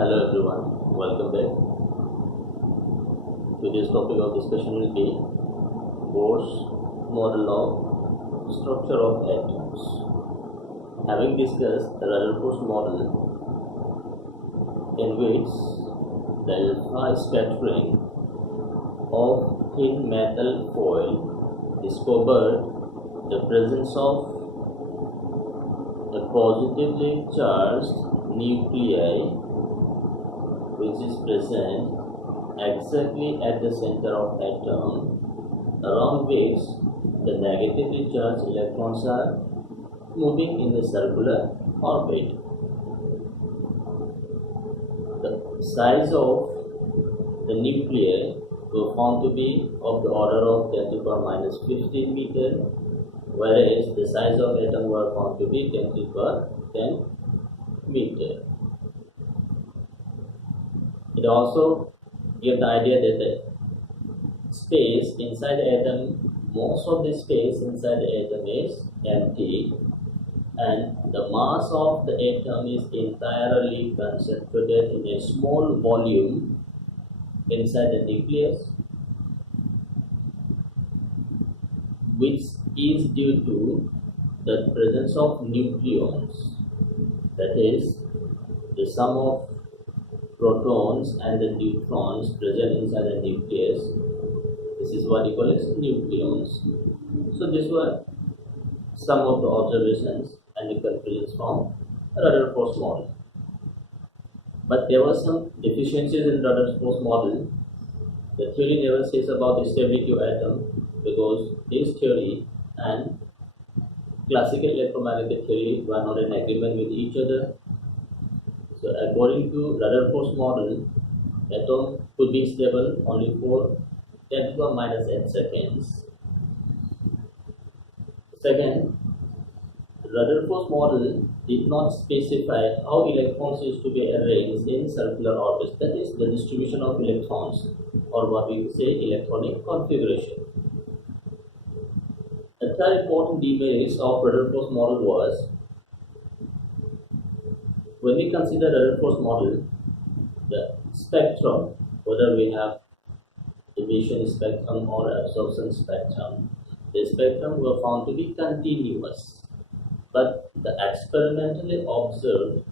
Hello everyone, welcome back. Today's topic of discussion will be Bohr's model of structure of atoms. Having discussed the Rutherford model, in which the alpha scattering of thin metal foil discovered the presence of a positively charged nuclei which is present exactly at the center of atom, around which the negatively charged electrons are moving in the circular orbit. The size of the nuclei were found to be of the order of 10 to the power minus 15 meter, whereas the size of atom were found to be 10 to the power 10 meter. It also gives the idea that the space inside the atom, most of the space inside the atom is empty, and the mass of the atom is entirely concentrated in a small volume inside the nucleus, which is due to the presence of nucleons, that is, the sum of protons and the neutrons present inside the nucleus. This is what we call as nucleons. So these were some of the observations and the conclusions from Rutherford's model. But there were some deficiencies in Rutherford's model. The theory never says about the stability of atom, because this theory and classical electromagnetic theory were not in agreement with each other. So according to Rutherford's model, atom could be stable only for 10 to the power minus 8 seconds. Second, Rutherford's model did not specify how electrons is to be arranged in circular orbits, that is, the distribution of electrons, or what we say electronic configuration. The third important demerits of Rutherford's model was, when we consider Rutherford's model, the spectrum, whether we have emission spectrum or absorption spectrum, the spectrum were found to be continuous. But the experimentally observed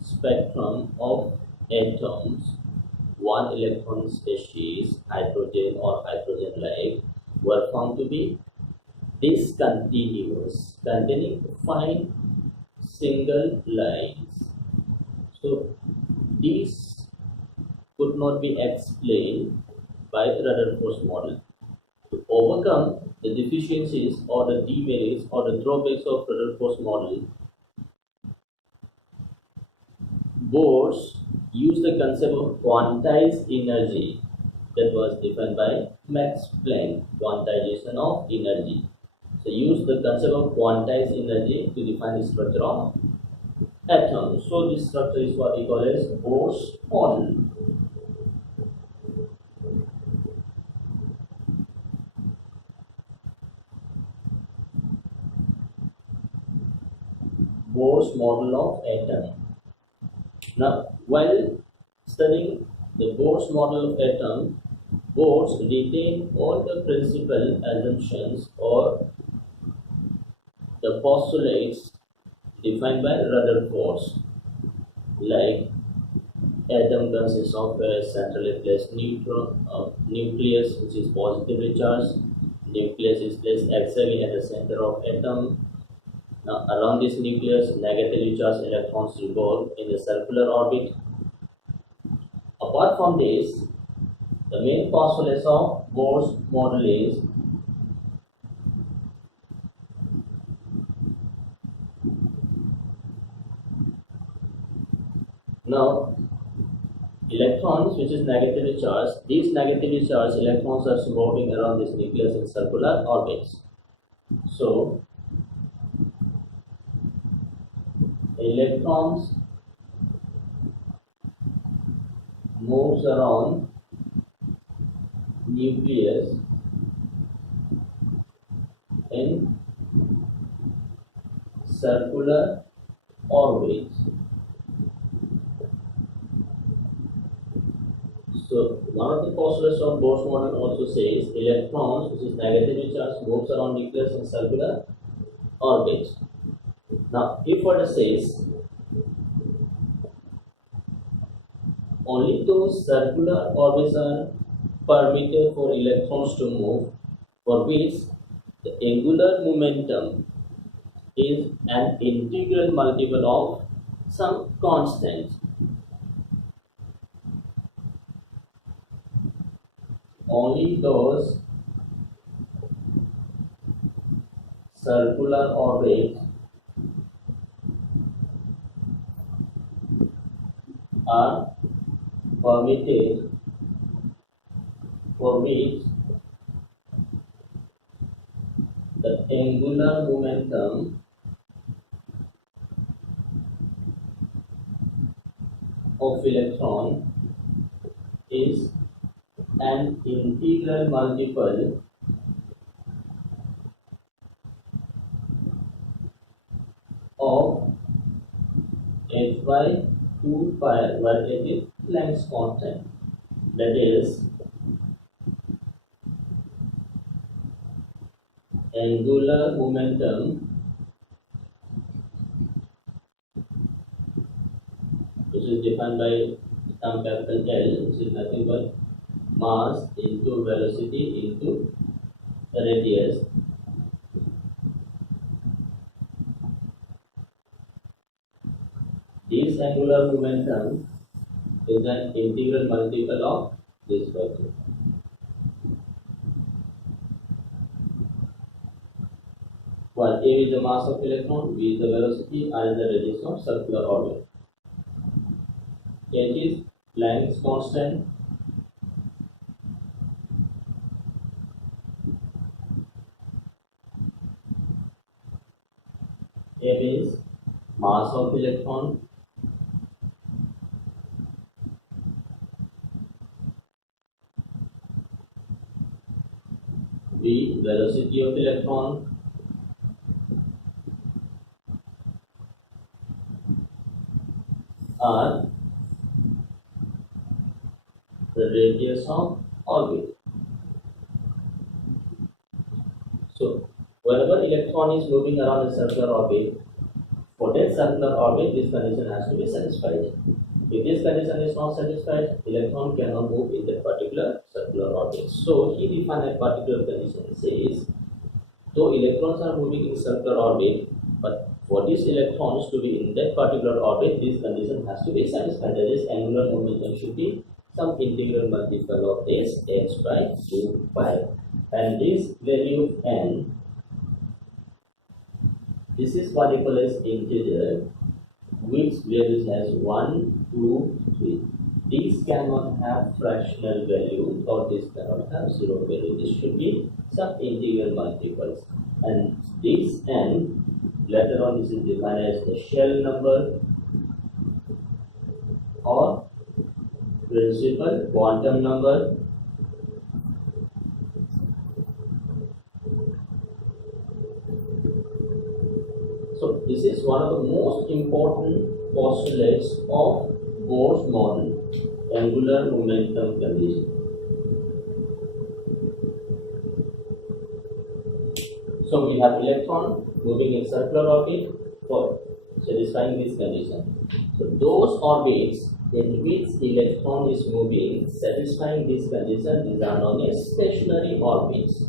spectrum of atoms, one electron species, hydrogen or hydrogen-like, were found to be discontinuous, containing fine single lines. So these could not be explained by the Rutherford's model. To overcome the deficiencies or the demerits or the drawbacks of Rutherford's model, Bohr used the concept of quantized energy that was defined by Max Planck, quantization of energy. So use the concept of quantized energy to define the structure of atom. So this structure is what we call as Bohr's model. Bohr's model of atom. Now, while studying the Bohr's model of atom, Bohr retained all the principal assumptions or the postulates defined by Rutherford, like atom consists of a centrally placed nucleus which is positively charged. Nucleus is placed exactly at the center of atom. Now, around this nucleus, negatively charged electrons revolve in the circular orbit. Apart from this, the main postulates of Bohr's model is now electrons which is negatively charged, these negatively charged electrons are revolving around this nucleus in circular orbits. So electrons moves around nucleus in circular orbits. So one of the postulates of Bohr's model also says electrons, which is negatively charged, moves around nucleus in circular orbit. Now, if what it says only those circular orbits are permitted for electrons to move, for which the angular momentum is an integral multiple of some constant. Only those circular orbits are permitted for which the angular momentum of electron is an integral multiple of h by 2 pi, where it is Planck's constant. That is angular momentum, which is defined by some capital L, which is nothing but mass into velocity into radius. This angular momentum is an integral multiple of this value. While A is the mass of electron, V is the velocity, R is the radius of circular orbit. H is Planck's constant. M is mass of electron. V, velocity of electron. R, the radius of orbit. So, whenever electron is moving around a circular orbit, for that circular orbit, this condition has to be satisfied. If this condition is not satisfied, electron cannot move in that particular circular orbit. So, he defined a particular condition. Says, though electrons are moving in circular orbit, but for these electrons to be in that particular orbit, this condition has to be satisfied. That is, angular momentum should be some integral multiple of this h by 2 pi. And this value of n, this is what we call as integer, which values has 1, 2, 3. These cannot have fractional value, or this cannot have zero value. This should be some integral multiples. And this n, later on this is defined as the shell number or principal quantum number. So this is one of the most important postulates of Bohr's model, angular momentum condition. So we have electron moving in circular orbit for satisfying this condition. So those orbits in which electron is moving satisfying this condition, these are known as stationary orbits.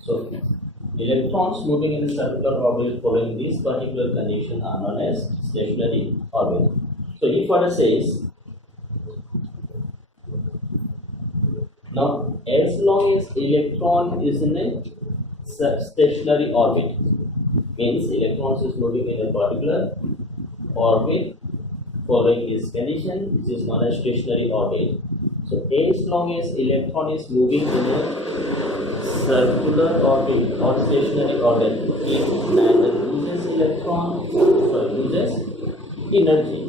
So electrons moving in circular orbit following this particular condition are known as stationary orbit. So if what it says, now as long as electron is in a stationary orbit, means electrons is moving in a particular orbit following this condition, which is known as stationary orbit. So as long as electron is moving in a circular orbit or stationary orbit, it neither loses electron or loses energy.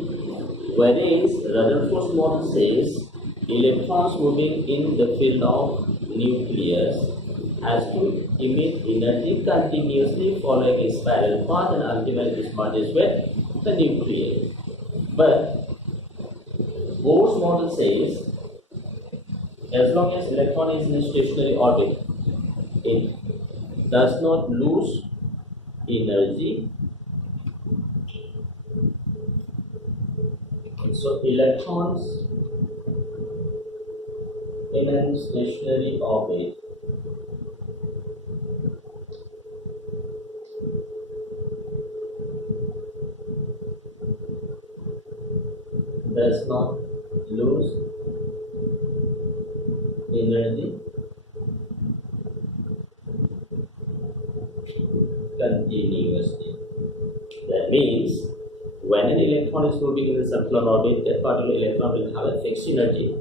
Whereas Rutherford's model says electrons moving in the field of nucleus has to emit energy continuously following a spiral path and ultimately merges with the nucleus. But Bohr's model says as long as electron is in a stationary orbit, it does not lose energy. So electrons in a stationary orbit does not lose energy continuously. That means when an electron is moving in the circular orbit, that particular electron will have a fixed energy.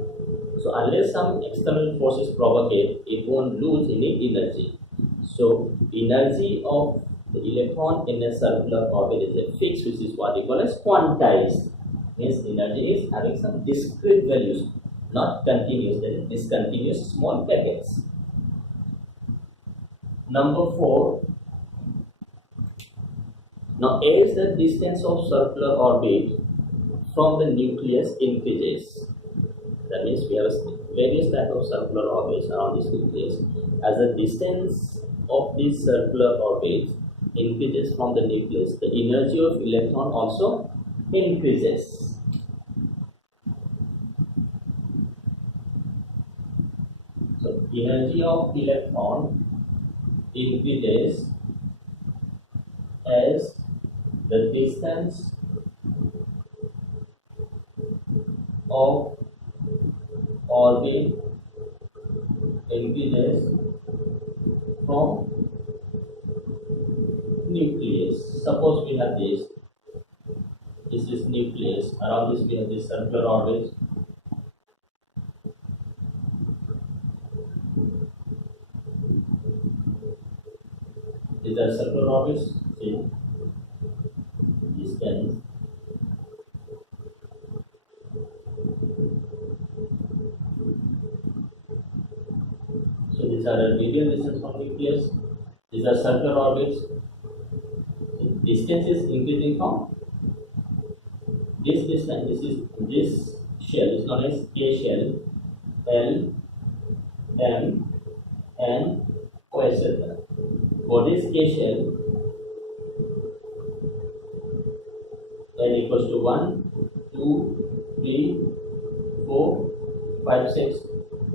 So unless some external forces provoke it, it won't lose any energy. So energy of the electron in a circular orbit is a fixed, which is what we call as quantized. Means energy is having some discrete values, not continuous, that is discontinuous small packets. Number 4. Now as the distance of circular orbit from the nucleus increases, that means we have various types of circular orbits around this nucleus. As the distance of this circular orbit increases from the nucleus, the energy of electron also increases. So energy of electron increases as the distance of orbit increases from nucleus. Suppose we have this is nucleus, around this we have this circular orbit. These are circular orbits. See, distance so these are a radial distance from nucleus. These are circular orbits. Distance is increasing from this distance. This is this shell is known as K shell, L, M, N, O, etc. For this K shell, N equals to 1, 2, 3, 4, 5, 6.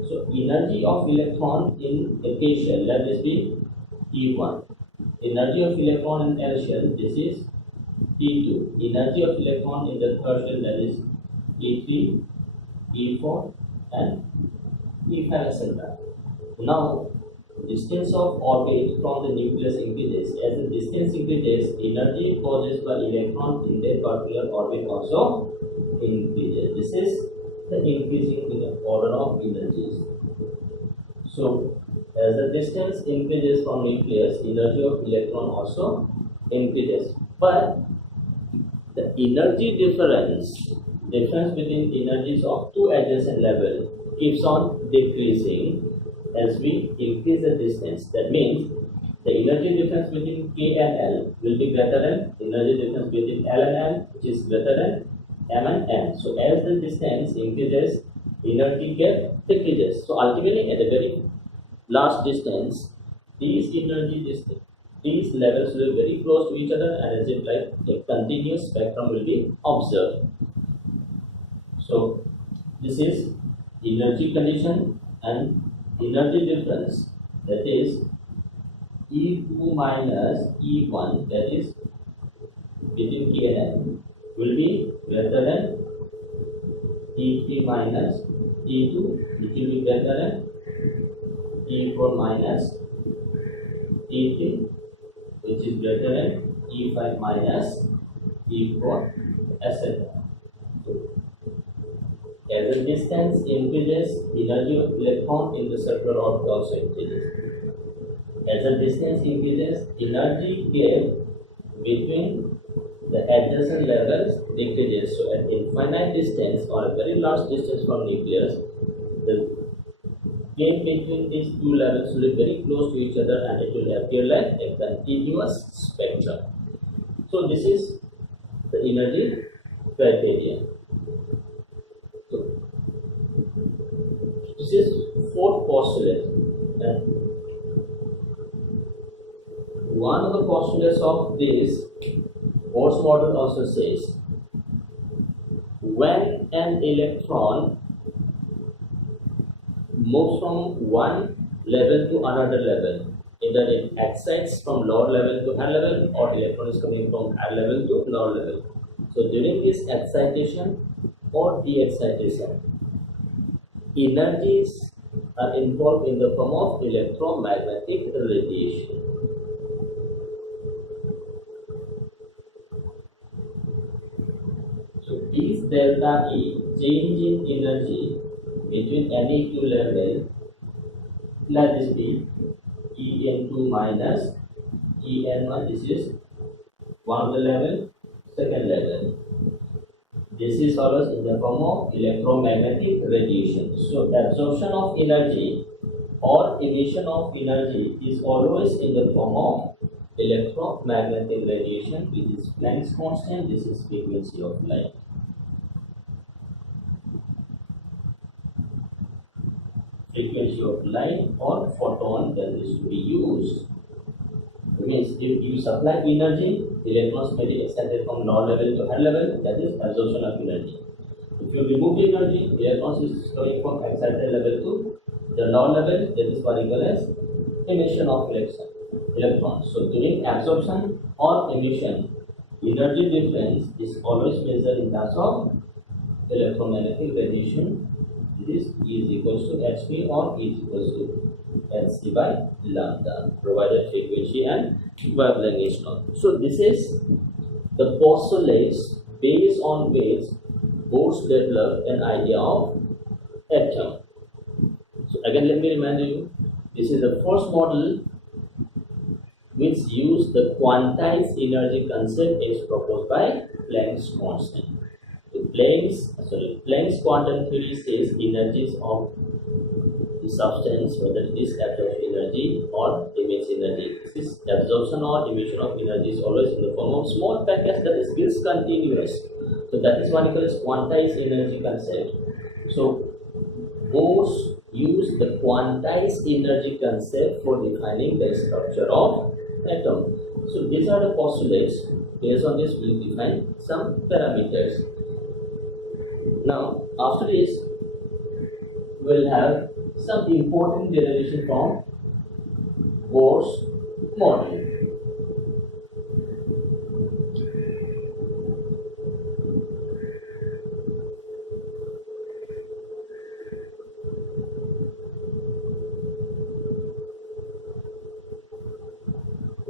So energy of electron in a K shell, let this be E1. Energy of electron in L shell, this is E2. Energy of electron in the third shell, that is E3, E4 and E5, etc. Now distance of orbit from the nucleus increases. As the distance increases, energy possessed by electron in their particular orbit also increases. This is the increasing in the order of energies. So as the distance increases from nucleus, energy of electron also increases. But the energy difference between energies of two adjacent levels keeps on decreasing as we increase the distance. That means the energy difference between K and L will be greater than energy difference between L and M, which is greater than M and N. So as the distance increases, energy gap decreases. So ultimately at a very large distance, these levels will be very close to each other, and as if like a continuous spectrum will be observed. So this is energy condition and energy difference, that is E2 minus E1, that is between K and N, will be greater than E3 minus E2, which will be greater than E4 minus E3, which is greater than E5 minus E4, etc. As the distance increases, energy of electron in the circular orbit also increases. As the distance increases, energy gap between the adjacent levels decreases. So at infinite distance or a very large distance from nucleus, the plane between these two levels will be very close to each other and it will appear like a continuous spectrum. So this is the energy criterion. So this is fourth postulate, and one of the postulates of this Bohr's model also says when an electron moves from one level to another level, either it excites from lower level to higher level or electron is coming from higher level to lower level. So during this excitation or de-excitation, energies are involved in the form of electromagnetic radiation. So this delta E, change in energy between any two level, let this be En2 minus En1. This is one of the level, second level. This is always in the form of electromagnetic radiation. So absorption of energy or emission of energy is always in the form of electromagnetic radiation, which is Planck's constant. This is frequency of light. Frequency of light or photon that is to be used. It means if you supply energy, electrons may be excited from lower level to higher level, that is absorption of energy. If you remove the energy, electrons is going from excited level to the lower level, that is what we call as emission of electrons. So during absorption or emission, energy difference is always measured in terms of electromagnetic radiation. This is equals to hp or is equals to hc by lambda, provided frequency and wavelength is known. So this is the postulates based on which Bohr developed an idea of atom. So again, let me remind you, this is the first model which used the quantized energy concept as proposed by Planck's constant. Planck's quantum theory says energies of the substance, whether it is absorption energy or emits energy. This absorption or emission of energy is always in the form of small packets that is discontinuous. So that is what we call as quantized energy concept. So Bohr used the quantized energy concept for defining the structure of atom. So these are the postulates. Based on this, we will define some parameters. Now, after this, we will have some important derivation from Bohr's model.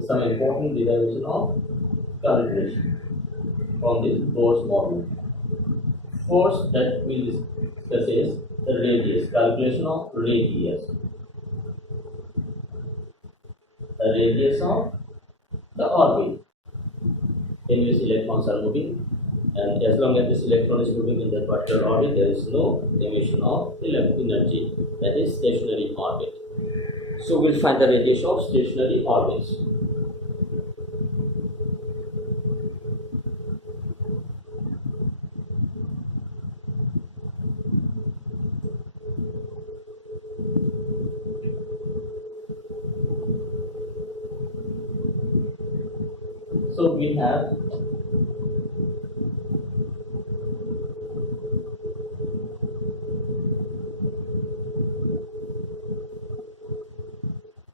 Some important derivation of calculation from this Bohr's model. First, that we will discuss is the radius, calculation of radius. The radius of the orbit in which electrons are moving, and as long as this electron is moving in that particular orbit, there is no emission of energy, that is stationary orbit. So we'll find the radius of stationary orbits. So we have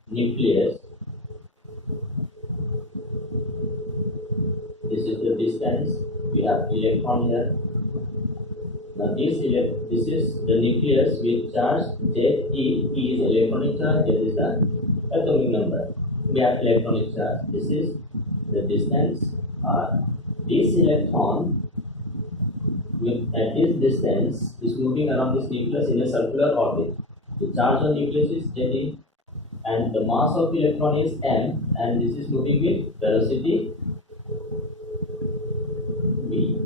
nucleus. This is the distance. We have electron here. Now this is the nucleus with charge Z. E is electronic charge. Z is the atomic number. We have electronic charge. This is the distance R. This electron at this distance is moving around this nucleus in a circular orbit. The charge on nucleus is Z, and the mass of electron is m, and this is moving with velocity v.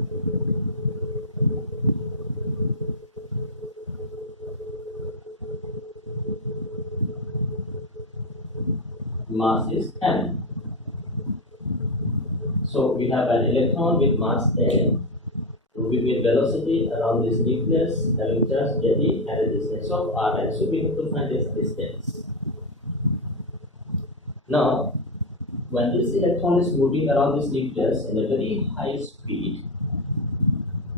mass is m. So we have an electron with mass m moving with velocity around this nucleus having charge J and a distance of r, and so we have to find this distance. Now, when this electron is moving around this nucleus in a very high speed,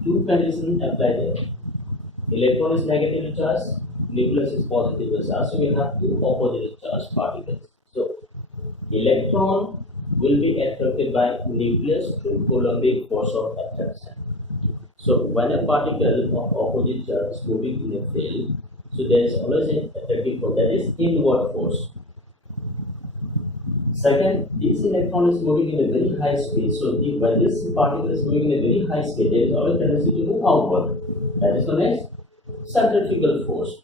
two conditions apply there. Electron is negatively charged, nucleus is positively charged, so we have two opposite charged particles. So, electron will be attracted by nucleus through Coulombic force of attraction. So, when a particle of opposite charge is moving in a field, so there is always an attractive force, that is inward force. Second, this electron is moving in a very high speed. So when this particle is moving in a very high speed, there is always a tendency to move outward. That is known as centrifugal force.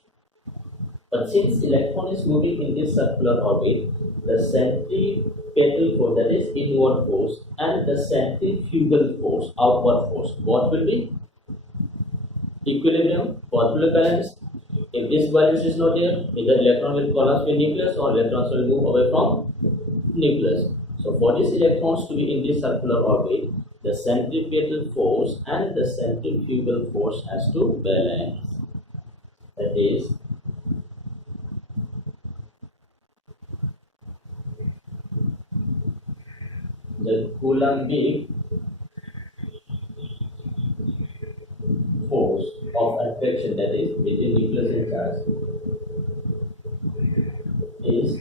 But since electron is moving in this circular orbit, the centripetal force, that is inward force, and the centrifugal force, outward force, both will be equilibrium, both will be balanced. If this balance is not there, either electron will collapse with nucleus or electrons will move away from nucleus. So for these electrons to be in this circular orbit, the centripetal force and the centrifugal force has to balance. That is, the Coulombic force of attraction, that is between nucleus and charge, is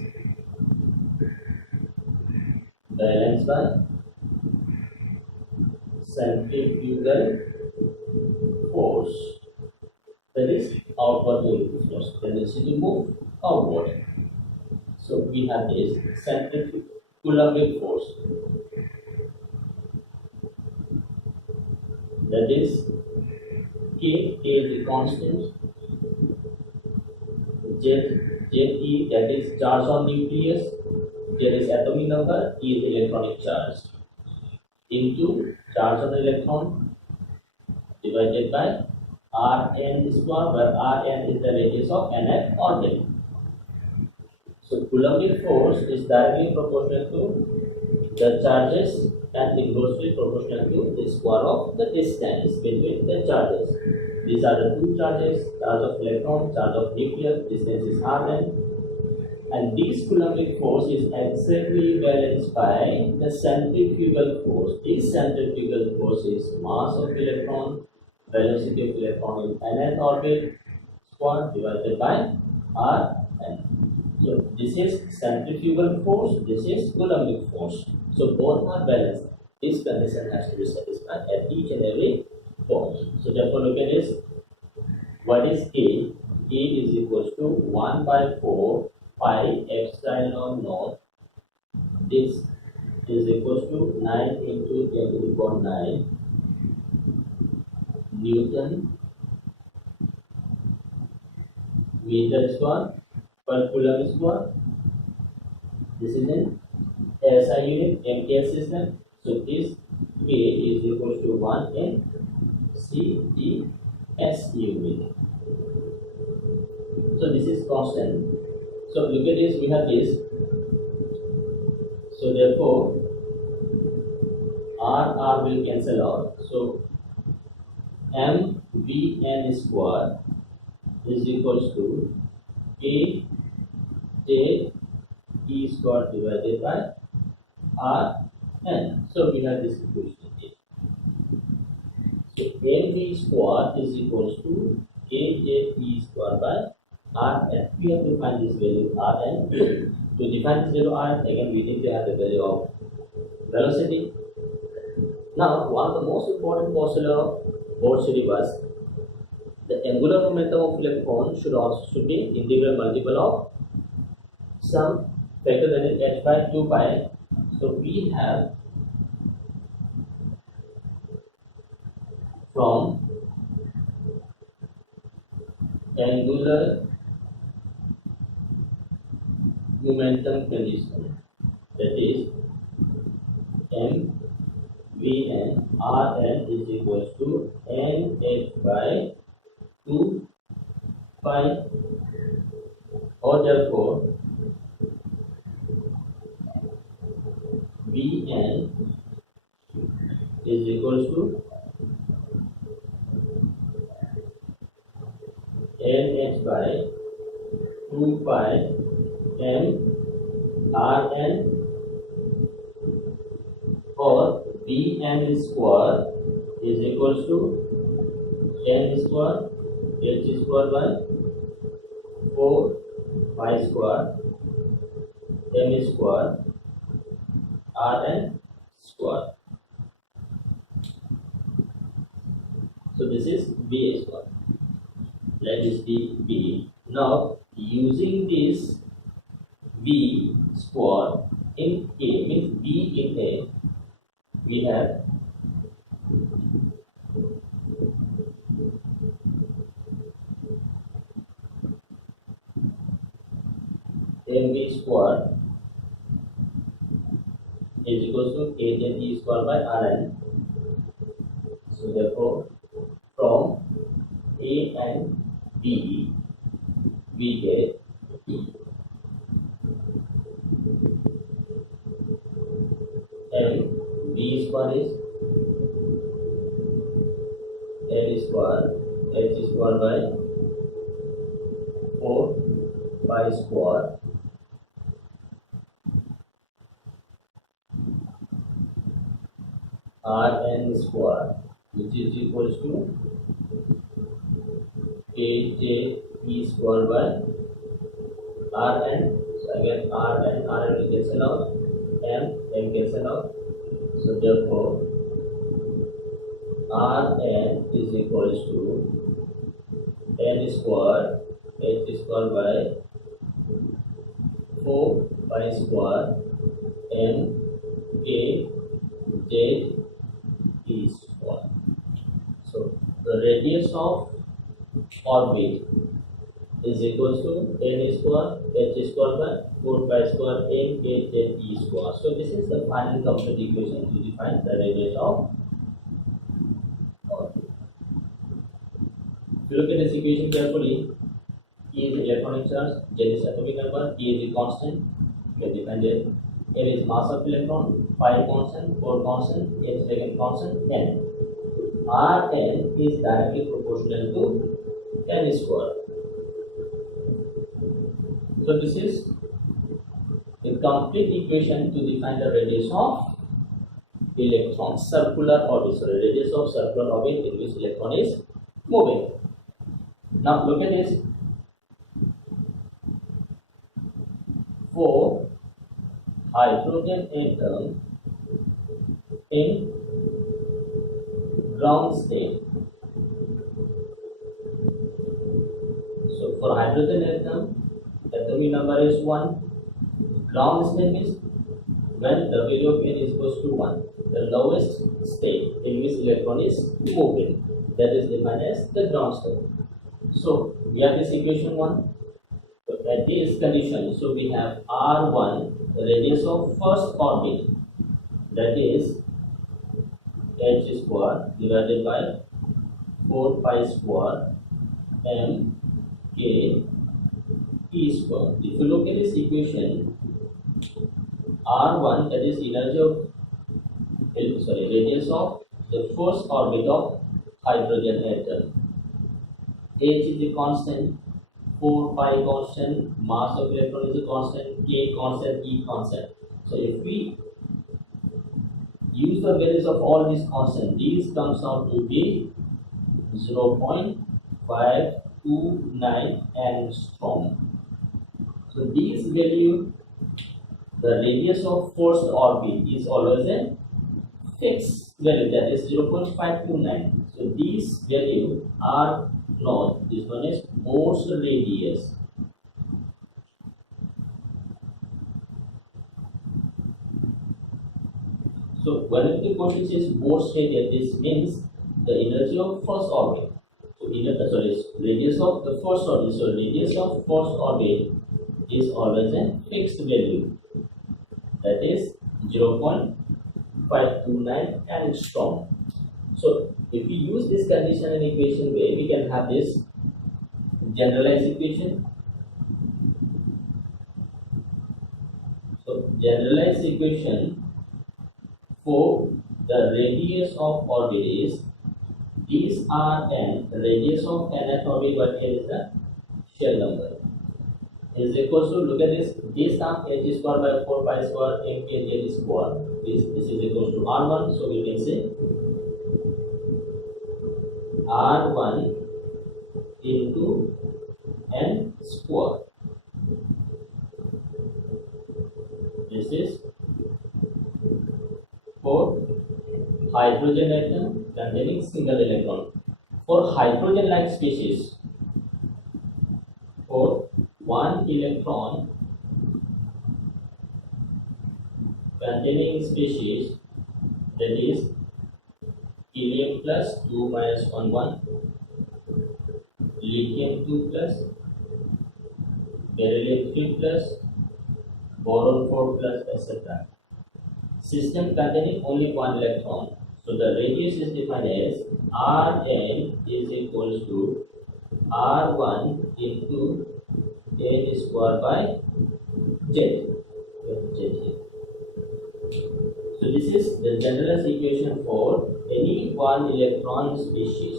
balanced by centrifugal force, that is outward moving force, tendency to move outward. So we have this centrifugal force, that is K is the constant, Ze, that is charge on nucleus, Z is atomic number, E is electronic charge, into charge on the electron divided by Rn square, where Rn is the radius of nth orbit. So Coulombic force is directly proportional to the charges and inversely proportional to the square of the distance between the charges. These are the two charges, charge of electron, charge of nucleus, distance is Rn, and this Coulombic force is exactly balanced by the centrifugal force. This centrifugal force is mass of electron, velocity of electron in nth orbit, square divided by Rn. So this is centrifugal force, this is Coulombic force. So both are balanced. This condition has to be satisfied at each and every point. So therefore look at this. What is K? K is equals to 1 by 4 pi epsilon naught. This is equals to 9 into 10 to the power 9 Newton meter square per coulomb square. This is in SI unit, MKS system. So this K is equals to 1 in CDS unit. So this is constant. So look at this, we have this. So therefore, R will cancel out. So MVN square is equals to K J E square divided by Rn. So we have this equation here. So MV square is equals to KJE square by Rn. We have to find this value Rn. To define this value Rn, again we need to have the value of velocity. Now, one of the most important postulate of Bohr series was the angular momentum of electron should be integral multiple of some factor, that is h by 2 pi. So we have from angular momentum condition, that is MVN Rn is equals to nh by 2 pi, or therefore 2 pi m Rn or Bm square is equals to n square h square by 4 pi square m square Rn square. So this is V square. Let this be V. Now using this V square in A means V in A, we have mv square is equals to E square by Rn. So therefore from A and B we get mv square is L square h square by 4 pi square Rn square, which is equals to KJE square by Rn. So again Rn will cancel out, m cancel out. So therefore Rn is equals to n square h square by 4 pi square m k j e square. So the radius of orbit is equals to n square h square by 4 pi square m k j e square. So this is the final complete equation to define the radius of orbit. If you look at this equation carefully, E is electronic charge, Z is atomic number, E is a constant, you can define it. L is mass of electron, pi constant, 4 constant, H second constant, N. Rn is directly proportional to n square. So this is a complete equation to define the radius of electron, circular orbit. So the radius of circular orbit in which electron is moving. Now look at this. For hydrogen atom in ground state. So for hydrogen atom, atomic number is 1. Ground state means when the value of n is equals to 1, the lowest state in which electron is moving, that is defined as the ground state. So we have this equation 1. So at this condition, so we have R1, the radius of first orbit, that is h square divided by 4 pi square m k e square. If you look at this equation, R1, that is energy of radius of the first orbit of hydrogen atom. H is a constant, 4 pi constant, mass of electron is a constant, K constant, E constant. So if we use the values of all these constants, these comes out to be 0.529 angstrom. So these value, the radius of first orbit is always a fixed value, that is 0.529. So these value are not, this one is Bohr's radius. So whenever the question says Bohr's radius, this means the energy of first orbit. So radius of the first orbit. So radius of first orbit is always a fixed value, that is 0.529 angstrom. So if we use this condition and equation way, we can have this generalized equation. So generalized equation for the radius of orbit is, these are n, the radius of nth orbit, but here is the shell number. is equals to, look at this term, h square by 4 pi square mk z square. This is equals to r1, so we can say r1 into n square. This is for hydrogen atom containing single electron. For hydrogen-like species, for one electron containing species, that is helium plus 2 minus 1 1, lithium 2 plus, beryllium 3 plus, boron 4 plus, etc. System containing only one electron. So the radius is defined as Rn is equals to R1 into n square by z. So this is the general equation for any one electron species,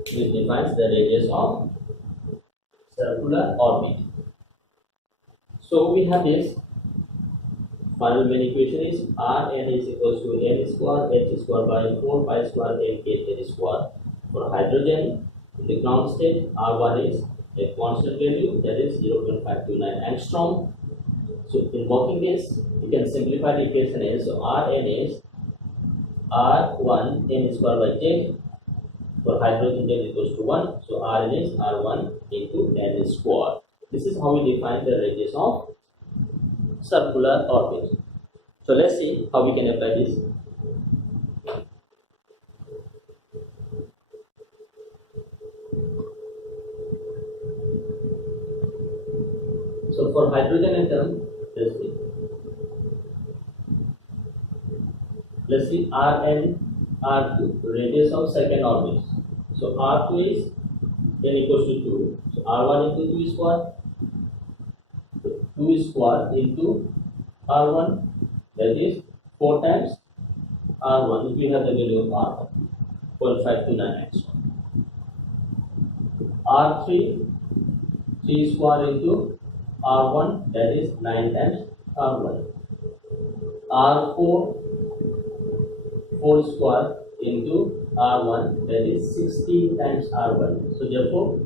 which defines the radius of circular orbit. So we have this final main equation is Rn is equals to n square h square by 4 pi square mk z square. For hydrogen in the ground state, R1 is a constant value, that is 0.529 angstrom. So invoking this, you can simplify the equation as, so Rn is R1 n square by z. For hydrogen z equals to 1, so Rn is R1 into n square. This is how we define the radius of circular orbit. So let's see how we can apply this. So for hydrogen atom, let's see Rn, R2, radius of second orbit. So R2 is n equals to 2. So R1 into 2 square. 2 square into R1, that is 4 times R1, if we have the value of R1, 0.529 angstrom. R3, 3 square into R1, that is 9 times R1. R4, 4 square into R1, that is 16 times R1. So therefore,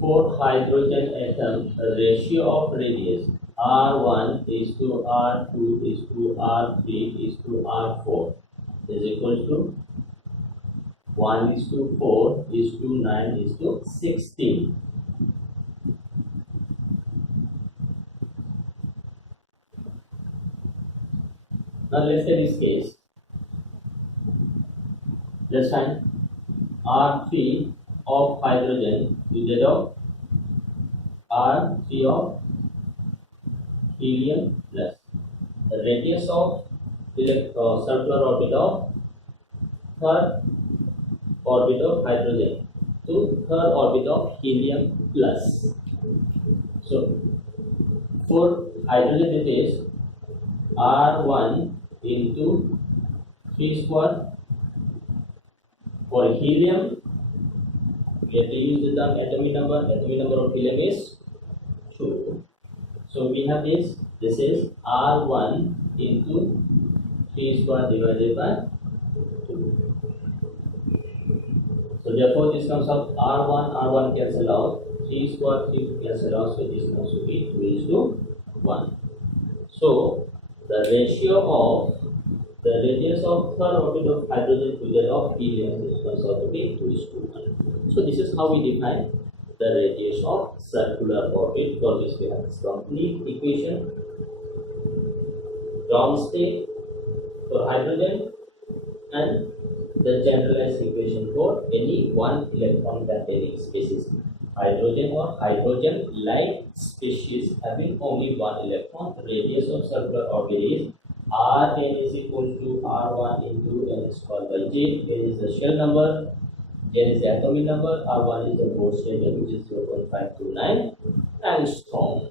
for hydrogen atom, the ratio of radius R1 is to R2 is to R3 is to R4 is equal to 1 is to 4 is to 9 is to 16. Now let's say this case. Let's find R3 of hydrogen with that of R3 of helium plus the radius of circular orbit of third orbit of hydrogen to third orbit of helium plus. So for hydrogen it is R1 into 3 square. For helium, we have to use the term atomic number. Atomic number of helium is 2. So we have this is R1 into 3 square divided by 2. So therefore this comes out R1 cancel out, 3 square 3 cancel out, so this comes to be 2 is to 1. So the ratio of the radius of third orbit of hydrogen to that of helium comes out to be 2 is to 1. So this is how we define the radius of circular orbit. For this we have this complete equation. Ground state for hydrogen and the generalized equation for any one electron containing species. Hydrogen or hydrogen-like species having only one electron. The radius of circular orbit is Rn is equal to R1 into n square by z. N is the shell number, z is the atomic number, R1 is the Bohr state, which is 0.529 angstrom.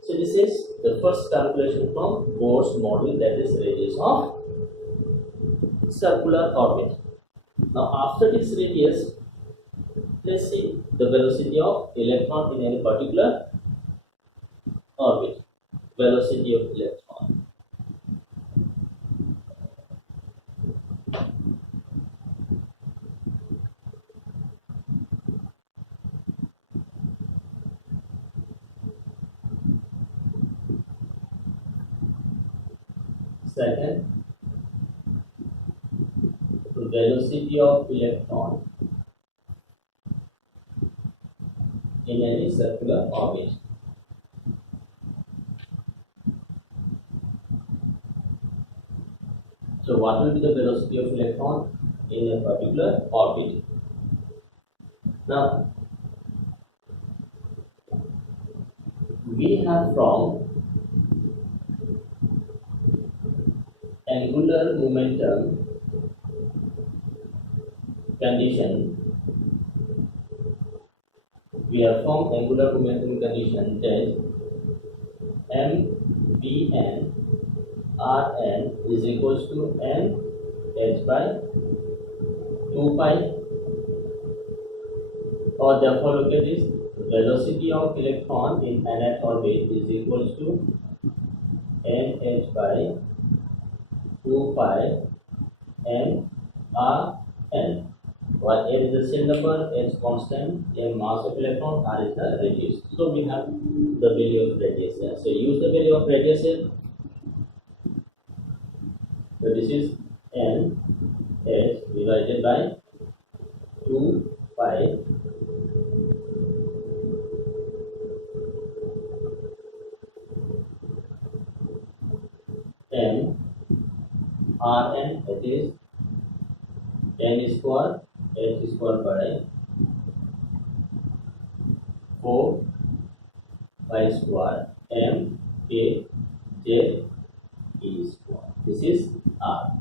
So this is the first calculation from Bohr's model, that is radius of circular orbit. Now after this radius, Let's see the velocity of electron in any particular orbit. Velocity of electron. Second, velocity of electron in any circular orbit. So what will be the velocity of electron in a particular orbit? Now, we have from angular momentum condition, we have from angular momentum condition that mvn Rn is equals to mh by 2 pi, or therefore look at this, velocity of electron in nth orbit is equals to nh by 2 pi m Rn. While n is the same number, h constant, m mass of electron, r is the radius. So we have the value of radius here. So use the value of radius here. So this is n h divided by 2 pi m Rn, that is n square h square by 4 pi square m k j e square. This is r.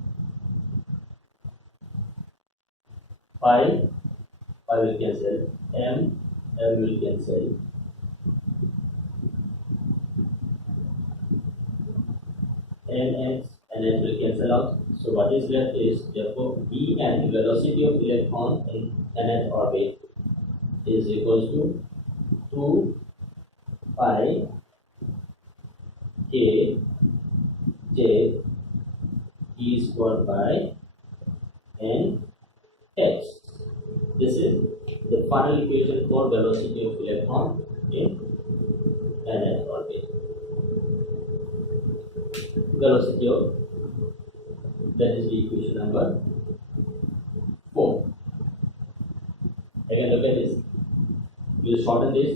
Pi will cancel, m will cancel, nh will cancel out. So what is left is therefore Vn, velocity of electron in nth orbit, is equals to 2 pi k j e square by n h. This is the final equation for velocity of electron in nth orbit. Velocity of, that is the equation number 4. Again look at this. We will shorten this.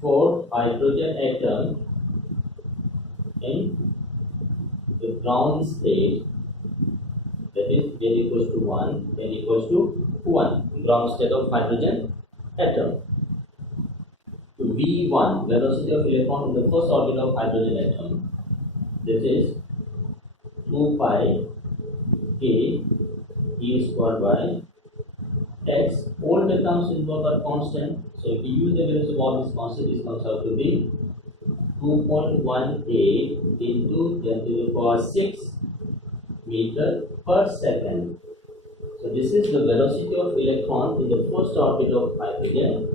For hydrogen atom in the ground state, that is n equals to 1, n equals to 1, ground state of hydrogen atom. So V1, velocity of electron in the first orbit of hydrogen atom, this is 2 pi k e square by x. All the terms involved are constant. So if you use the values of all these constants, this comes out to be 2.18 into 10 to the power 6 meter per second. So this is the velocity of electron in the first orbit of hydrogen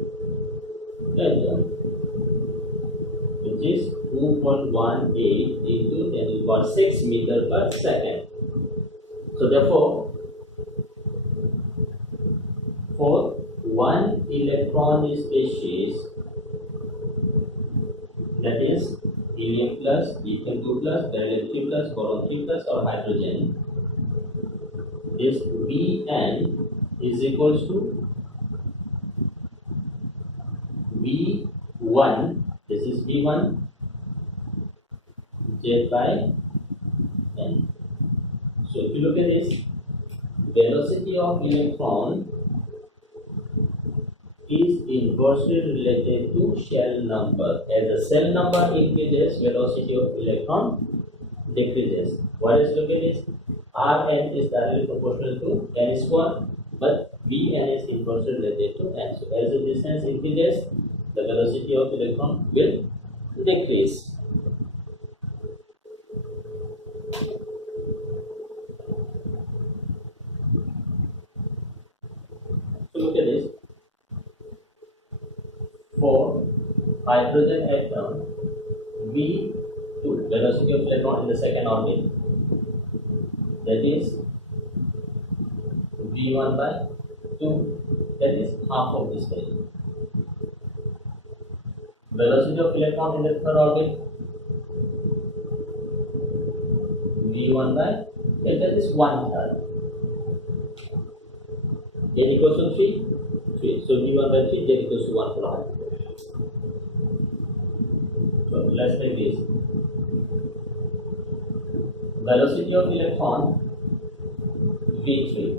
atom, which is 2.18 into 10 to the power 6 meter per second. So therefore, for one electron species, that is helium plus, lithium 2 plus, beryllium 3 plus, boron 3 plus, or hydrogen, this Vn is equals to V1, this is V1 j by n. So if you look at this, velocity of electron is inversely related to shell number. As the shell number increases, velocity of electron decreases. What is, look at this, Rn is directly proportional to n square, but Vn is inversely related to n. So as the distance increases, the velocity of electron will decrease. So look at this. for hydrogen atom V2, velocity of electron in the second orbit, that is V1 by 2, that is half of this value. Velocity of electron in the third orbit, V1 by 8, that is 1/3. Z equals to 3, 3. So V1 by 3, Z equals to 1/4. So let's take this. Velocity of electron V3.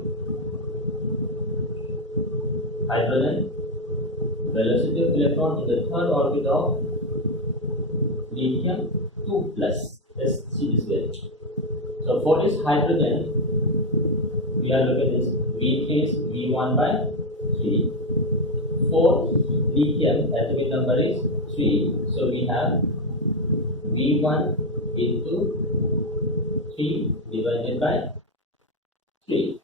Hydrogen. Velocity of electron in the third orbit of lithium 2 plus. Let's see this way. So for this hydrogen, we are looking at this. V3 is V1 by 3. For lithium, atomic number is 3. So we have V1 into 3 divided by 3.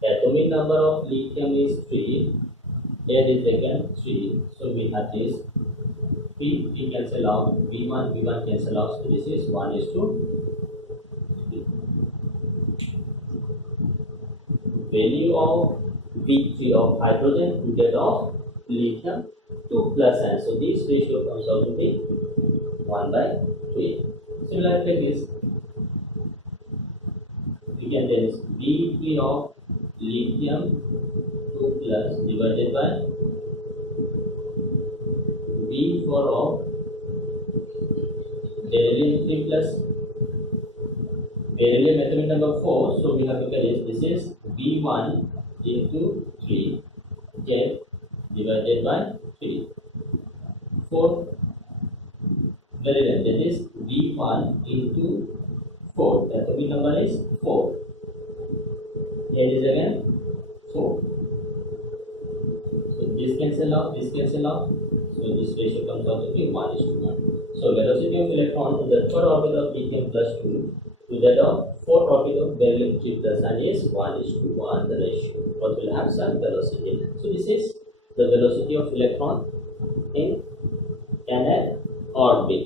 The atomic number of lithium is 3. Here is again 3. So we have this. P cancel out. V1 cancel out. So this is 1:3. Value of V3 of hydrogen to that of lithium 2 plus n. So this ratio comes out to be 1 by 3. Similarly, like this, we can then V3 of lithium 2 plus divided by V4 of beryllium 3 plus. Beryllium atomic number 4, so we have to carry this is V1 into 3 Z divided by 3. For beryllium, that is V1 into 4, the atomic number is 4. Here is again 4. So this cancel out, this cancel out. So this ratio comes out to be 1:1. So velocity of electron in the third orbit of lithium plus 2 to that of fourth orbit of beryllium 3 plus n is 1:1 the ratio. What will have some velocity. So this is the velocity of electron in nth orbit.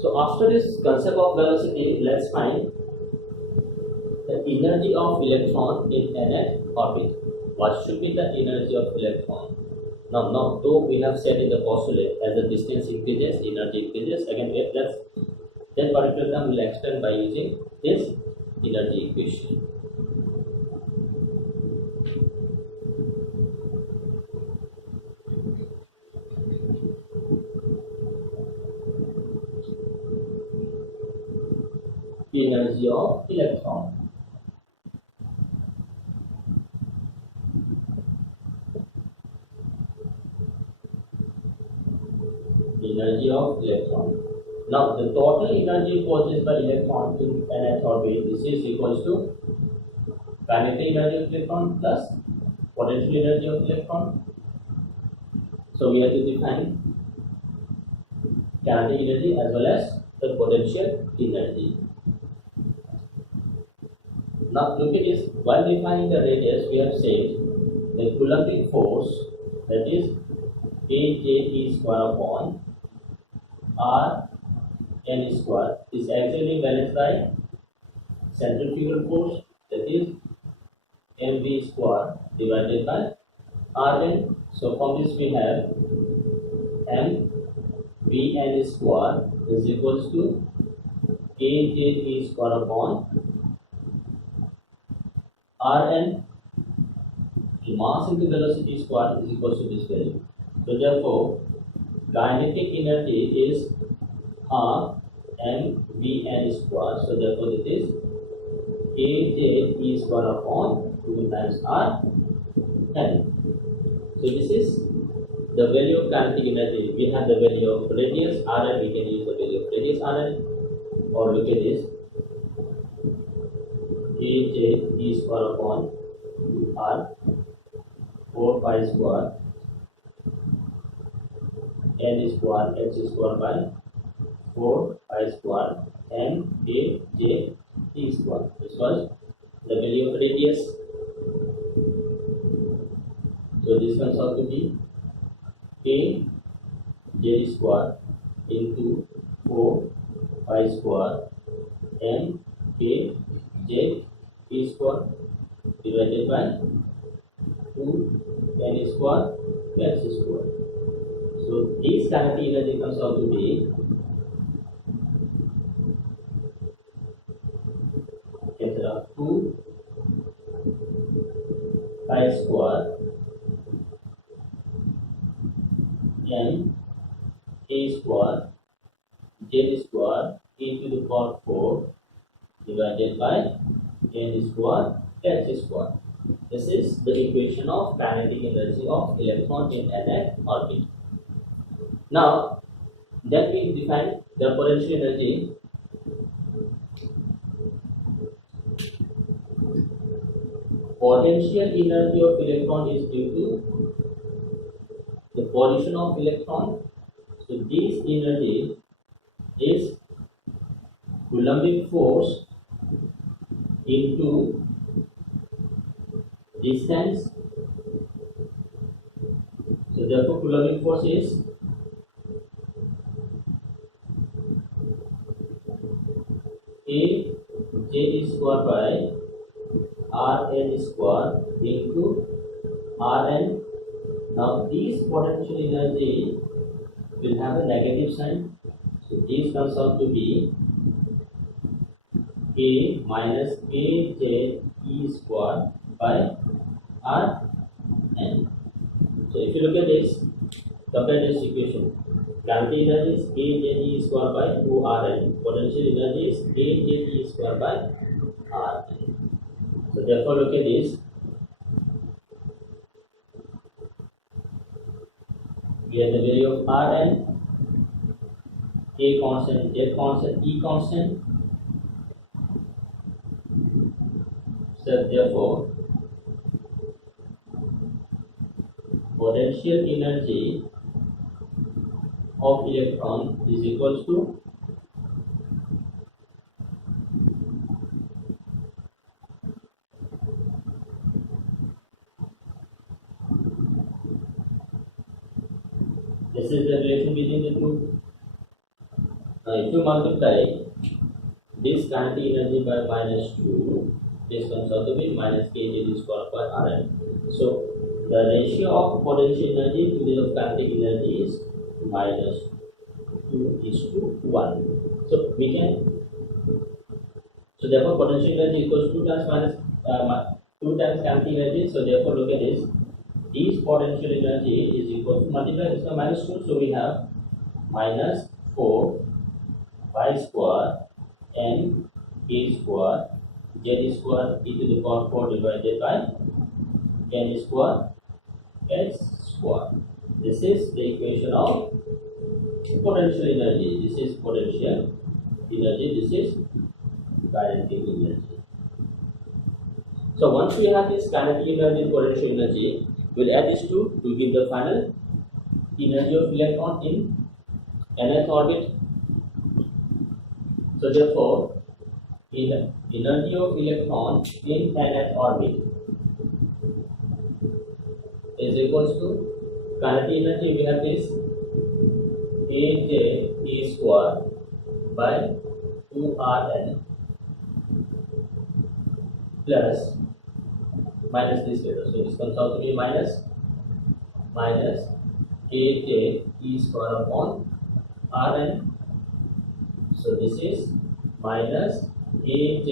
So after this concept of velocity, let's find the energy of electron in nth orbit. What should be the energy of electron? Now, though we have said in the postulate, as the distance increases, energy increases. Again, that particular term will extend by using this energy equation. Energy of electron. Energy of electron. Now the total energy possessed by electron in nth orbit, this is equals to kinetic energy of electron plus potential energy of electron. So we have to define kinetic energy as well as the potential energy. Now look at this. While defining the radius, we have said the Coulombic force, that is AJE square upon R n square, is actually balanced by centrifugal force, that is mv square divided by Rn. So from this we have mvn square is equals to AJE square upon Rn. Mass into velocity square is equals to this value. So therefore, kinetic energy is half mvn square. So therefore, it is AJE square upon 2 times Rn. So this is the value of kinetic energy. We have the value of radius Rn. We can use the value of radius Rn, or look at this. AJE square upon 2R 4 pi square n square h square by 4 pi square m a j t square. This was the value of radius. So this comes out to be k z square into 4 pi square m k z t square divided by 2 n square plus square. So this kinetic energy comes out to be instead of 2 pi square m k square z square e to the power 4 divided by n square plus square. This is the equation of kinetic energy of electron in nth orbit. Now that we define the potential energy. Potential energy of electron is due to the position of electron. So this energy is Coulombic force into distance. So therefore Coulombic force is A z square by Rn square into Rn. Now this potential energy will have a negative sign. So this comes out to be K minus Kz e square by Rn. So if you look at this, compare this equation. Kinetic energy is Kz e square by 2Rn. Potential energy is Kz e square by Rn. So therefore look at this. We have the value of Rn, K constant, Z constant, E constant. So therefore potential energy of electron is equals to this is the relation between the two. Now if you multiply this kinetic energy by minus 2, this comes out to be minus kz square per Rn. So the ratio of potential energy to the kinetic energy is minus 2:1. So we can, so therefore potential energy equals 2 times minus 2 times kinetic energy. So therefore look at this. This potential energy is equal to, multiply this by minus 2. So we have minus 4 pi square n k square z square e to the power 4 divided by n square s square. This is the equation of potential energy. This is potential energy. This is kinetic energy. So once we have this kinetic energy and potential energy, we'll add these two to give the final energy of electron in nth orbit. So therefore, energy of electron in nth orbit is equals to kinetic energy. We have this Kz e square by 2Rn plus minus this value. So this comes out to be minus Kz e square upon Rn. So this is minus Kz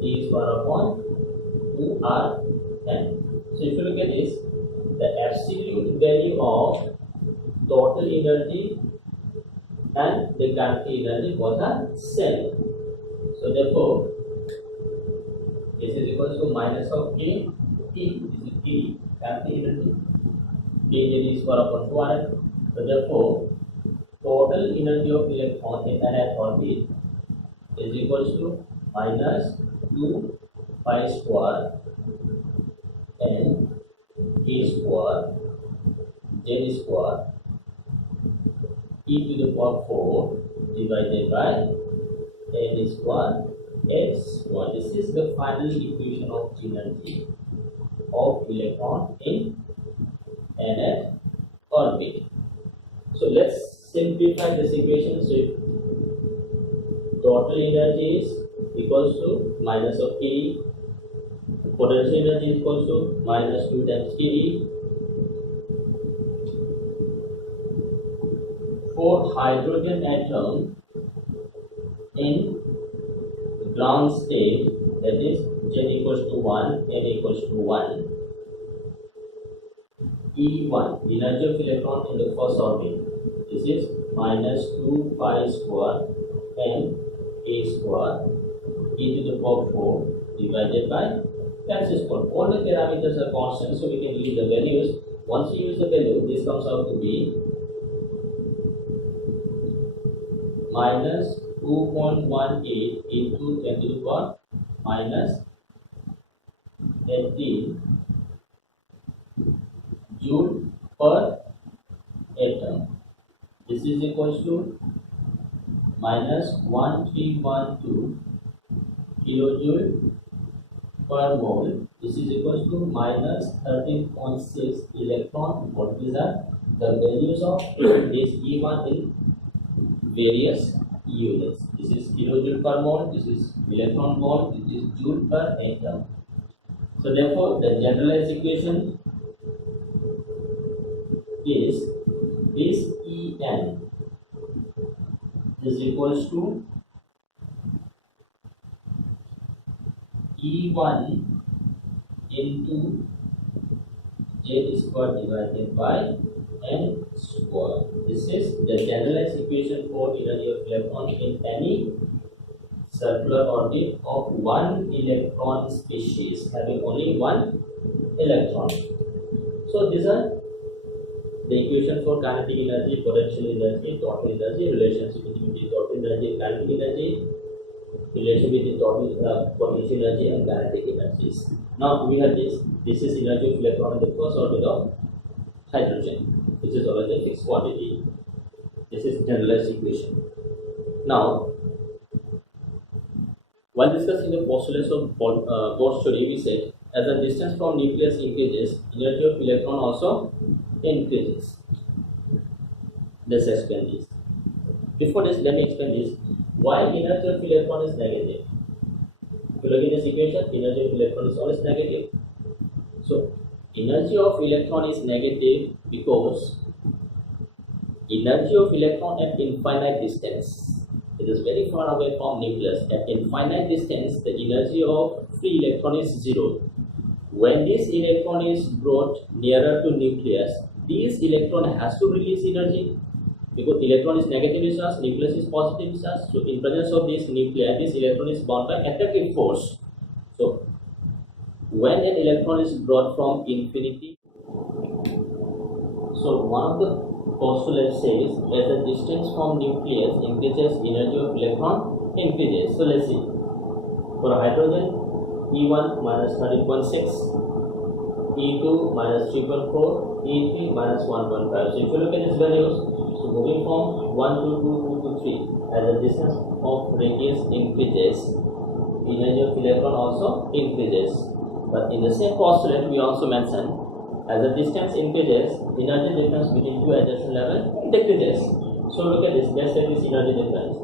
e square upon 2Rn. So if you look at this, the absolute value of total energy and the kinetic energy both are same. So therefore this is equal to minus of K T. This is T, kinetic energy, Kz is square upon 2Rn. So therefore total energy of electron in nth orbit is equals to minus 2 pi square n k square z square e to the power 4 divided by n square s square. This is the final equation of energy of electron in nth orbit. So let's simplify this equation. So total energy is equals to minus of TE, potential energy is equals to minus 2 times TE. For hydrogen atom in ground state, that is Z equals to 1, N equals to 1, E1, energy of electron in the first orbit, this is minus 2 pi square N A square e to the power 4 divided by x square. All the parameters are constant, so we can use the values. Once you use the value, this comes out to be minus 2.18 into 10 to the power minus 18 joule per atom. This is equals to minus 1312 kilojoule per mole. This is equals to minus 13.6 electron volt. These are the values of this E1 in various units. This is kilojoule per mole, this is electron volt, this is joule per atom. So therefore the generalized equation is this En is equals to E1 into Z square divided by N square. This is the generalized equation for energy of electron in any circular orbit of one electron species having only one electron. So these are the equation for kinetic energy, potential energy, total energy, relationship between total energy and kinetic energy, relation between total potential energy and kinetic energies. Now we have this. This is energy of electron in the first orbit of hydrogen, which is always a fixed quantity. This is generalized equation. Now, while discussing the postulates of Bohr theory, we said as the distance from nucleus increases, energy of electron also increases. Let's explain this. Before this, let me explain this. Why energy of electron is negative? If you look at this equation, energy of electron is always negative. So, energy of electron is negative because energy of electron at infinite distance, it is very far away from nucleus. At infinite distance, the energy of free electron is zero. When this electron is brought nearer to nucleus, this electron has to release energy because electron is negatively charged, nucleus is positively charged. So, in presence of this nuclei, this electron is bound by attractive force. So, when an electron is brought from infinity, so one of the postulates says as the distance from nucleus increases, energy of electron increases. So let's see. For hydrogen, E1 minus 13.6, E2 minus 3.4, E3 minus 1.5. So if you look at these values, so moving from 1 to 2, 2 to 3, as the distance of radius increases, energy of electron also increases. But in the same postulate, we also mentioned as the distance increases, energy difference between two adjacent levels decreases. So look at this. Let's say this energy difference.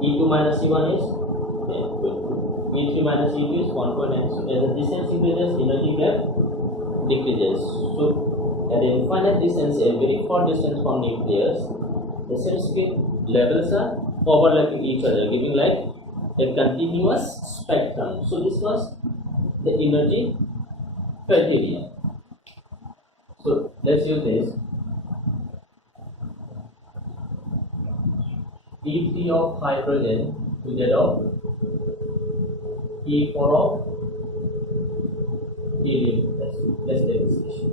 E2 minus E1 is E3 minus E2 is 1.9. So as the distance increases, energy gap decreases. So at the infinite distance, a very far distance from nucleus, the sensitive levels are overlapping each other, giving like a continuous spectrum. So this was the energy criteria. So let's use this. E3 of hydrogen to that of E4 of helium. Let's take this issue.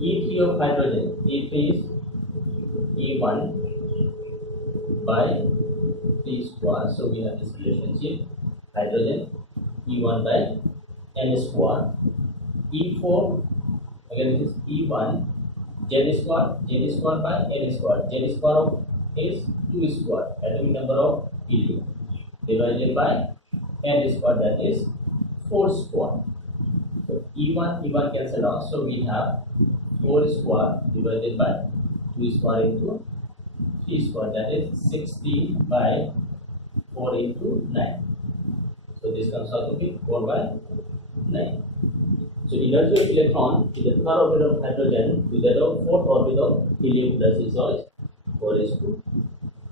E3 of hydrogen, E3 is E1 by 3 square. So we have this relationship, hydrogen E1 by N square. E4, again this is E1 Z square by N square. Z square of is 2 square, atomic number of helium, divided by N square, that is 4 square. So E1 cancel out, so we have 4 square divided by 2 square into 3 square, that is 16 by 4 into 9. So this comes out to be 4 by 9. So energy of electron in the third orbit of hydrogen to that of fourth orbit of helium plus is always 4 is to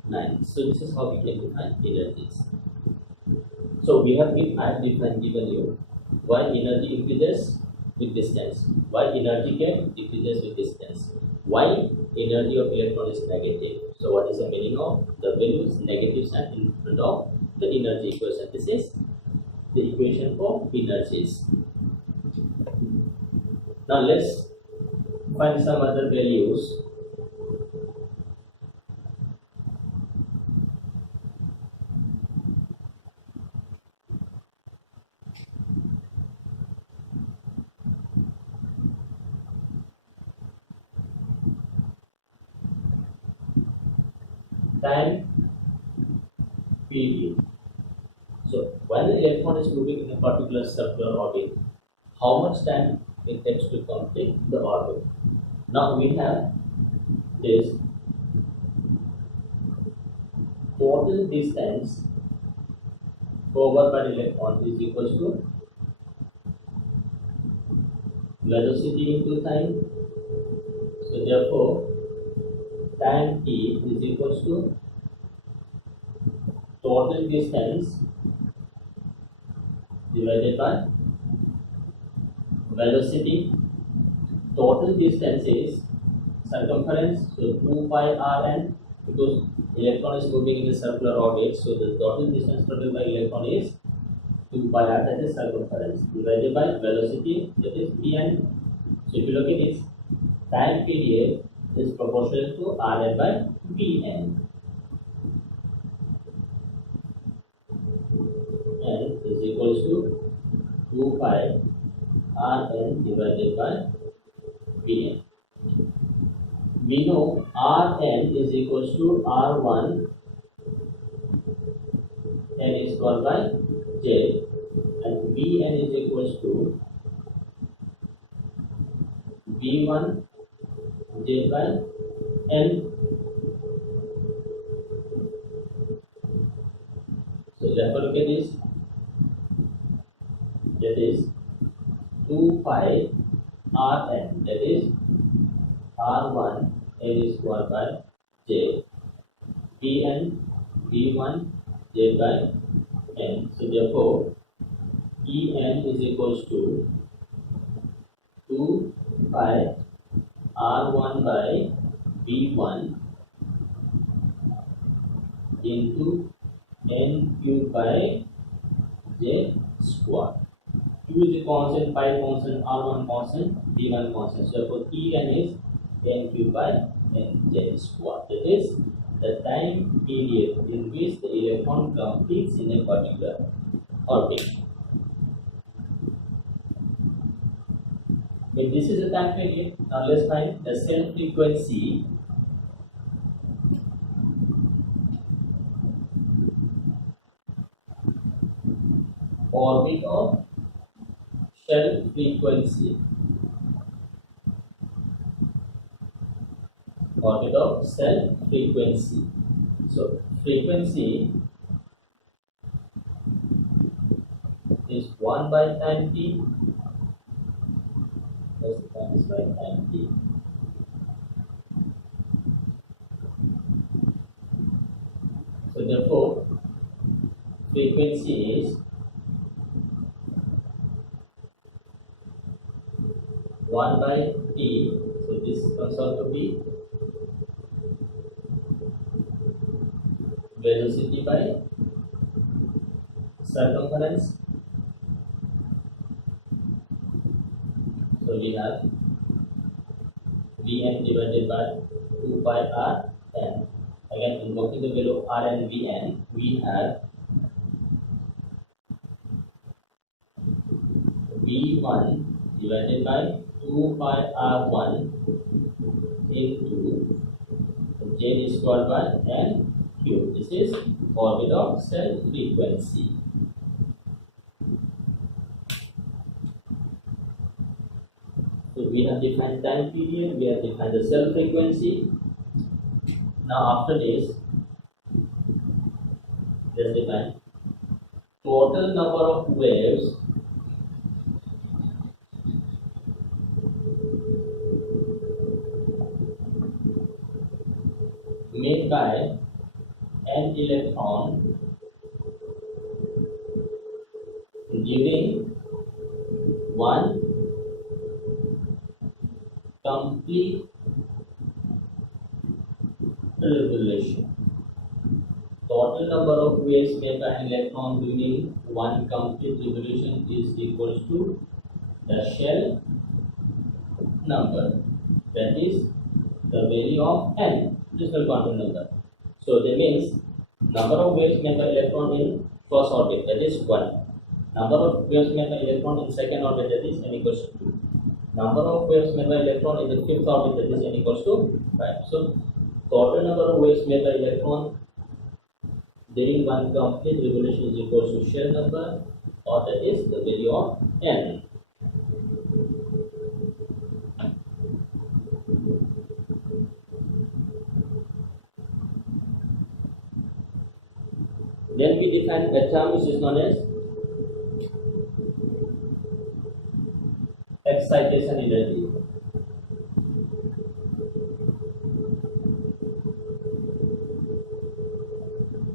9. So this is how we can define energies. So I have given you why energy increases with distance, why energy can decreases with distance, why energy of electron is negative. So what is the meaning of the values negative sign in front of the energy equation? This is the equation for energies. Now let's find some other values. Time period. So when the electron is moving in a particular circular orbit, how much time it takes to complete the orbit? Now we have this total distance covered by the electron is equal to velocity into time. So therefore, time t is equal to total distance divided by velocity. Total distance is circumference, so 2 pi rn, because electron is moving in a circular orbit, so the total distance traveled by electron is 2 pi r, that is circumference, divided by velocity, that is pn. So if you look at this, time period is proportional to rn by pn, and is equals to 2 pi rn divided by pn. We know Rn is equals to R1 n square by J, and Vn is equals to V1 J by N. So therefore look at this, that is 2 pi Rn, that is R1 n square by J, Vn V1 J by N. So therefore En is equals to 2 pi R1 by V1 into N cube by J square. Q is a constant, pi constant, R1 constant, V1 constant. So therefore En is N cube by N J square. That is the time period in which the electron completes in a particular orbit. If this is the time period, now let's find the cell frequency orbit of shell frequency. Orbit of cell frequency. So frequency is 1 by time t. That's the times by time t. So therefore, frequency is 1 by t. So this comes out to be velocity by circumference. So we have Vn divided by 2 pi r n. Again, invoking the value of r and Vn, we have V1 divided by 2 pi r1 into J square by n cube. This is orbit of cell frequency. So we have defined time period, we have defined the cell frequency. Now after this, let's define total number of waves made by an electron during one complete revolution. Total number of waves made by an electron during one complete revolution is equals to the shell number, that is the value of n, crystal quantum number. So that means number of waves made by electron in first orbit, that is 1. Number of waves made by electron in second orbit, that is n equals to 2. Number of waves made by electron in the fifth orbit, that is n equals to 5. So total number of waves made by electron during one complete revolution is equals to shell number, or that is the value of n. Then we define a term which is known as excitation energy.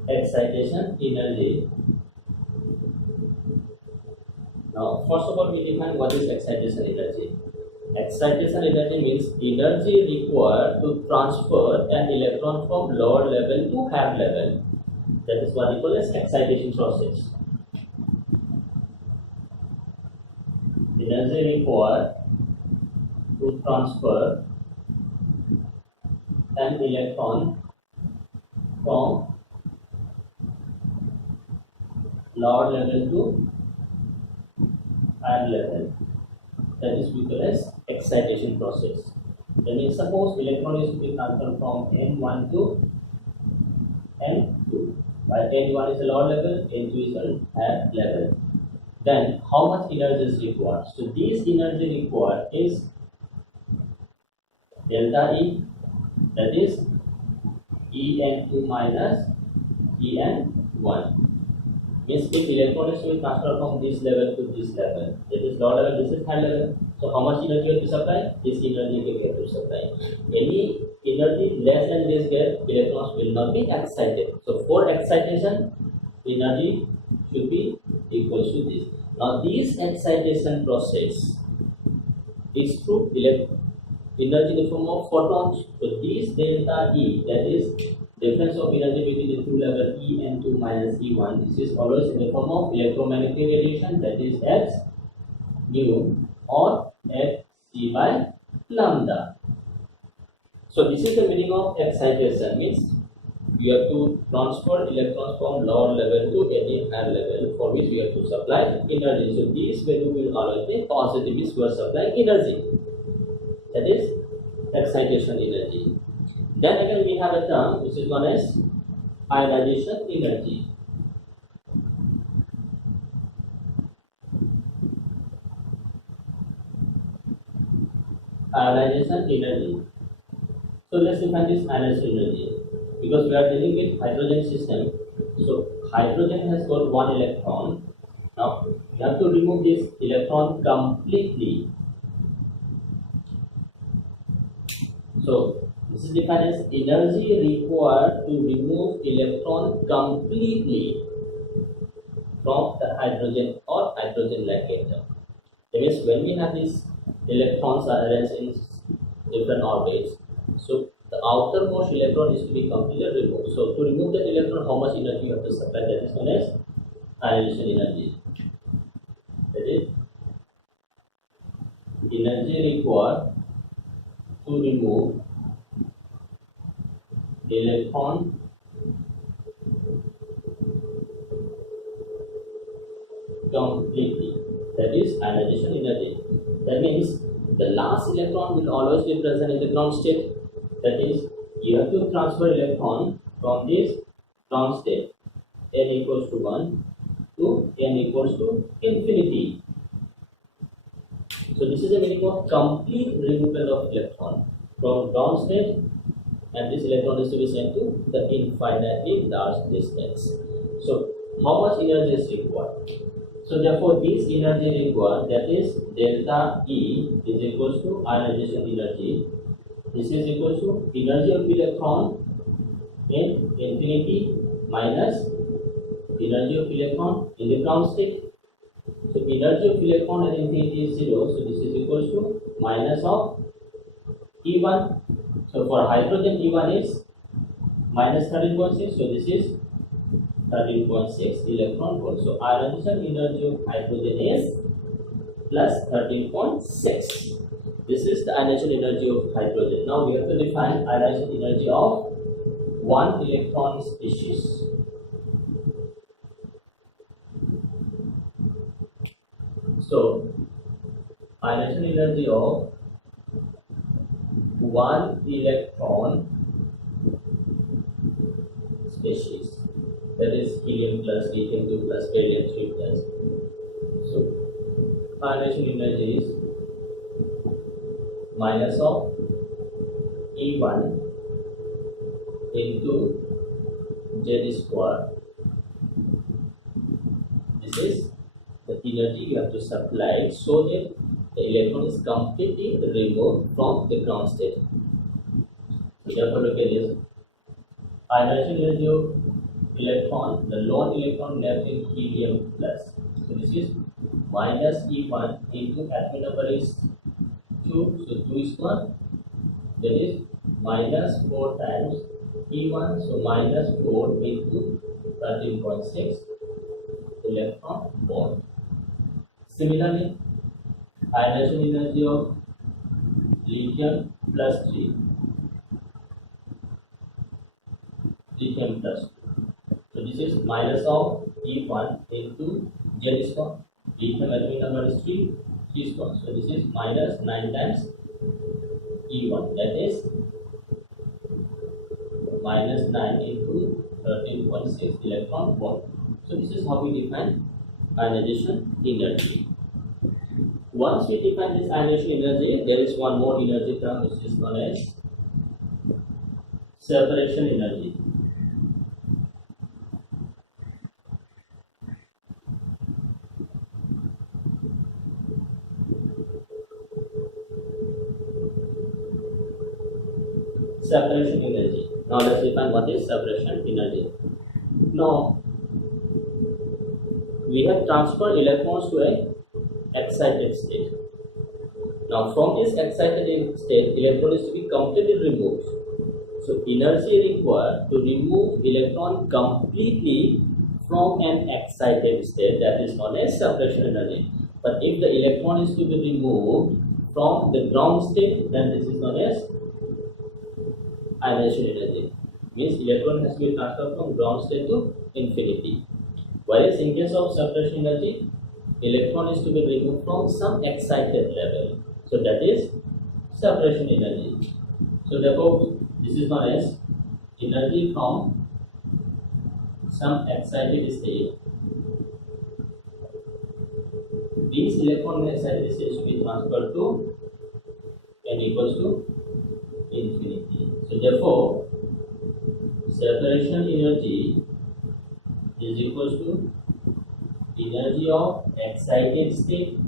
Excitation energy. Now, first of all, we define what is excitation energy. Excitation energy means energy required to transfer an electron from lower level to higher level. That is what we call as excitation process. Energy required to transfer an electron from lower level to higher level. That is we call as excitation process. That means suppose electron is to be transferred from N1 to N2. While N1 is a lower level, N2 is a higher level. Then how much energy is required? So this energy required is delta E, that is En2 minus En1. Means if electron is to be transferred from this level to this level, that is lower level, this is high level. So how much energy you have to supply? This energy you have to supply. Any energy less than this gap, electrons will not be excited. So for excitation, energy should be equal to this. Now this excitation process is through energy in the form of photons. So this delta E, that is difference of energy between the two levels En2 minus E1, this is always in the form of electromagnetic radiation, that is X nu or Fc by lambda. So this is the meaning of excitation, means you have to transfer electrons from lower level to any higher level, for which we have to supply energy. So this value will always be positive, means we are supplying energy, that is excitation energy. Then again we have a term which is known as ionization energy. Ionization energy. So let's define this ionization energy, because we are dealing with hydrogen system. So hydrogen has got one electron. Now we have to remove this electron completely. So this is defined as energy required to remove electron completely from the hydrogen or hydrogen-like atom. That means when we have these electrons are arranged in different orbits, so the outermost electron is to be completely removed. So to remove that electron, how much energy you have to supply? That is known as ionization energy. That is energy required to remove the electron completely. That is ionization energy. That means the last electron will always be present in the ground state. That is, you have to transfer electron from this ground state n equals to 1 to n equals to infinity. So this is the meaning of complete removal of electron from ground state, and this electron is to be sent to the infinitely large distance. So how much energy is required? So therefore this energy required, that is delta E, is equals to ionization energy. This is equal to energy of electron in infinity minus energy of electron in the ground state. So energy of electron at infinity is 0. So this is equal to minus of E1. So for hydrogen E1 is minus 13.6. So this is 13.6 electron volt. So ionization energy of hydrogen is plus 13.6. This is the ionization energy of hydrogen. Now we have to define ionization energy of one electron species. So ionization energy of one electron species, that is helium plus, lithium 2 plus, beryllium 3 plus. So ionization energy is minus of E1 into Z square. This is the energy you have to supply so that the electron is completely removed from the ground state. So therefore look at this. Ionization energy of electron, the lone electron left in helium plus. So this is minus E1 into atomic number is 2, so 2 square, that is minus 4 times E1, so minus 4 into 13.6 electron volt. Similarly, ionization energy of lithium plus 3, lithium plus 2. So this is minus of E1 into Z square. Lithium atomic number is 3 square. So this is minus 9 times E1, that is minus 9 into 13.6 electron volt. So this is how we define ionization energy. Once we define this ionization energy, there is one more energy term which is known as separation energy. Separation energy. Now let's define what is separation energy. Now we have transferred electrons to a excited state. Now from this excited state, electron is to be completely removed. So energy required to remove electron completely from an excited state, that is known as separation energy. But if the electron is to be removed from the ground state, then this is known as ionization energy. Means electron has to be transferred from ground state to infinity. Whereas in case of separation energy, electron is to be removed from some excited level. So that is separation energy. So therefore, this is known as energy from some excited state. These electron in excited state should be transferred to n equals to infinity. So therefore, separation energy is equals to energy of excited state,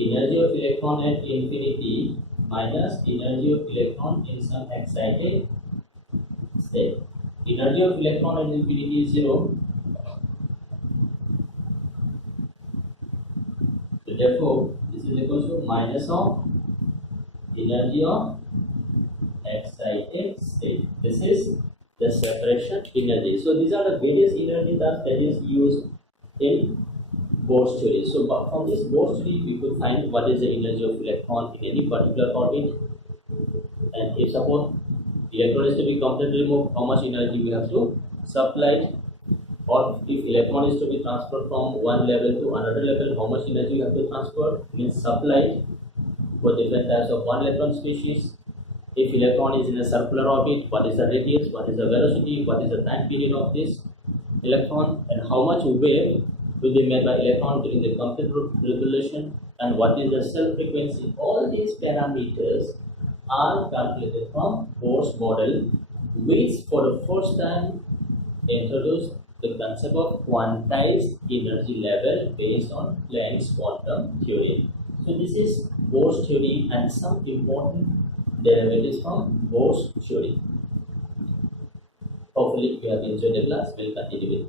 energy of electron at infinity minus energy of electron in some excited state. Energy of electron at infinity is 0. So therefore, this is equal to minus of energy of excited state. This is the separation energy. So these are the various energy that is used in Bohr's theory. So from this Bohr's theory, we could find what is the energy of electron in any particular orbit, and if suppose electron is to be completely removed, how much energy we have to supply, or if electron is to be transferred from one level to another level, how much energy we have to transfer, means supply for different types of one electron species. If electron is in a circular orbit, what is the radius, what is the velocity, what is the time period of this electron, and how much wave will be made by electron during the complete revolution, and what is the cell frequency. All these parameters are calculated from Bohr's model, which for the first time introduced the concept of quantized energy level based on Planck's quantum theory. So this is Bohr's theory and some important derivatives from Bohr's theory. Hopefully you have enjoyed the class. We'll continue with